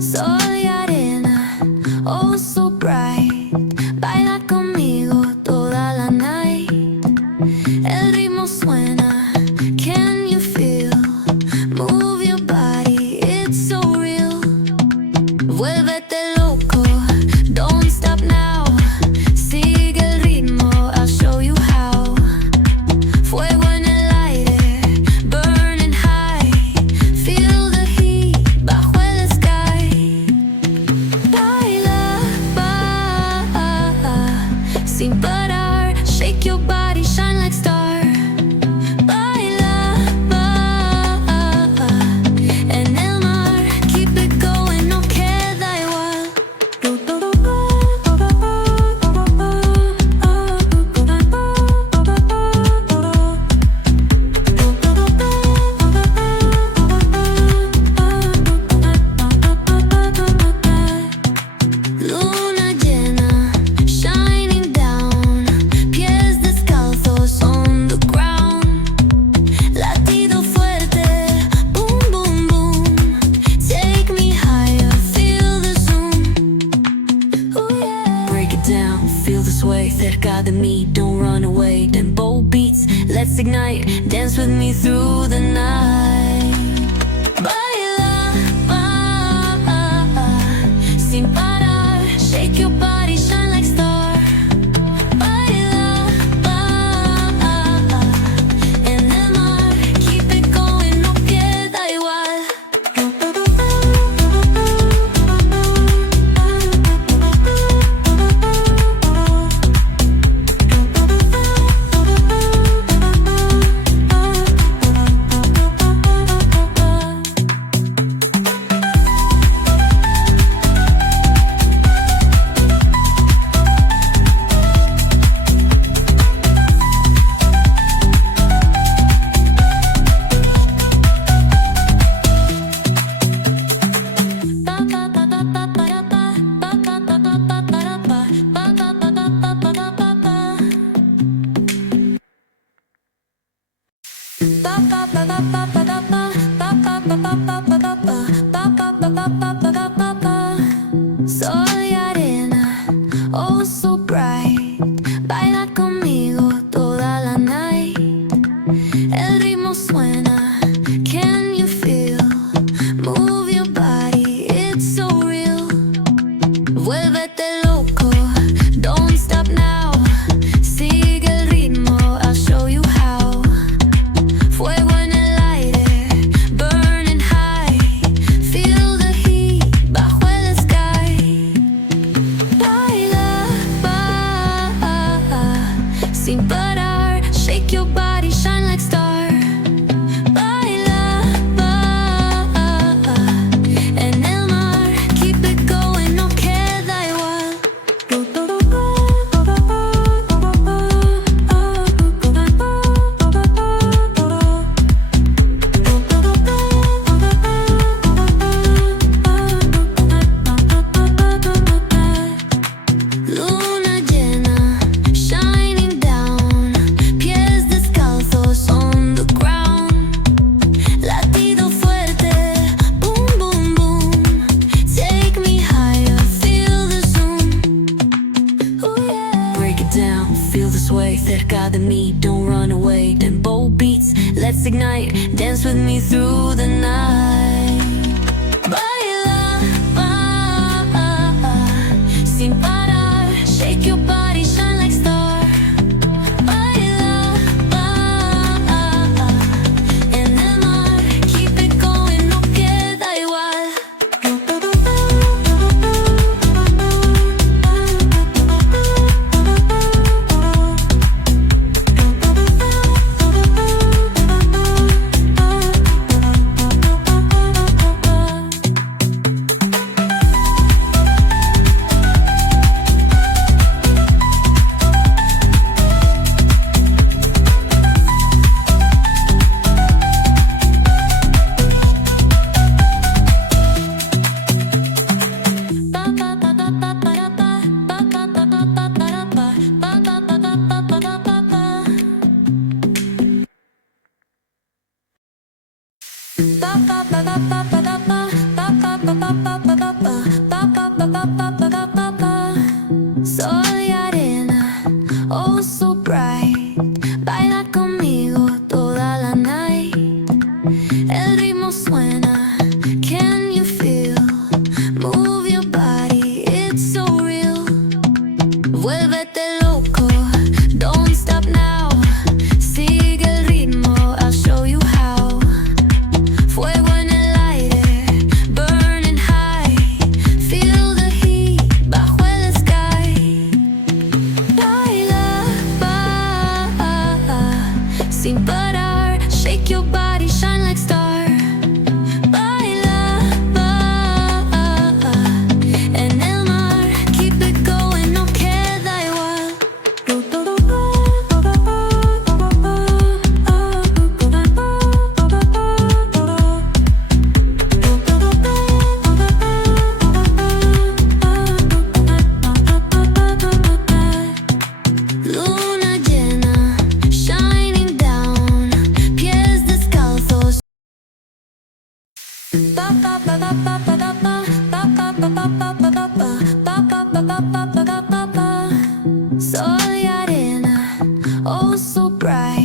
Soy arena, oh so bright. Baila conmigo toda la night. El ritmo suena, can you feel? Move your body, it's so real. Vuélvete loco, don't stop now. Sigue el ritmo, I'll show you how. Fuego en el aire, burning high. Feel the heat bajo el sky. Baila, sin parar. Shake your body, shine like star. Baila, en el mar. Keep it going, no queda igual. Luna llena, shining down. Pies descalzos on the ground. Latido fuerte, boom, boom, boom. Take me higher, feel the zoom. Ooh, yeah. Break it down, feel the sway. Cerca de mí, don't run away. Tempo beats, let's ignite. Dance with me through the night. Baila, sin parar. Shake your body, shine like star. Baila, en el mar. Keep it going, no queda igual. Soy arena, oh so bright. Baila conmigo toda la night. El ritmo suena, can you feel? Move your body, it's so real. Vuélvete loco, don't stop now. Sigue el ritmo, I'll show you how. Fuego en el aire, burning high. Feel the heat bajo el sky. Baila, sin parar. Shake your body, shine like star. Baila, en el mar. Keep it going, no queda igual. Luna llena, shining down. Pies descalzos on the ground. Latido fuerte, boom, boom, boom. Take me higher, feel the zoom. Ooh, yeah. Break it down, feel the sway. Cerca de mí, don't run away. Tempo beats, let's ignite. Dance with me through the night. Baila, sin parar. Shake your body, shine like star. Baila, en el mar. Keep it going, no queda igual. bright. Baila conmigo toda la night. El ritmo suena, can you feel? Move your body, it's so real. Vuélvete loco, don't stop now. Sigue el ritmo, I'll show you how. Fuego en el aire, burning high. Feel the heat bajo el sky. Baila, sin parar. Shake your body, shine like star. Baila, en el mar. Keep it going, no queda igual. Luna llena, shining down. Pies descalzos. Sol y arena, oh so bright.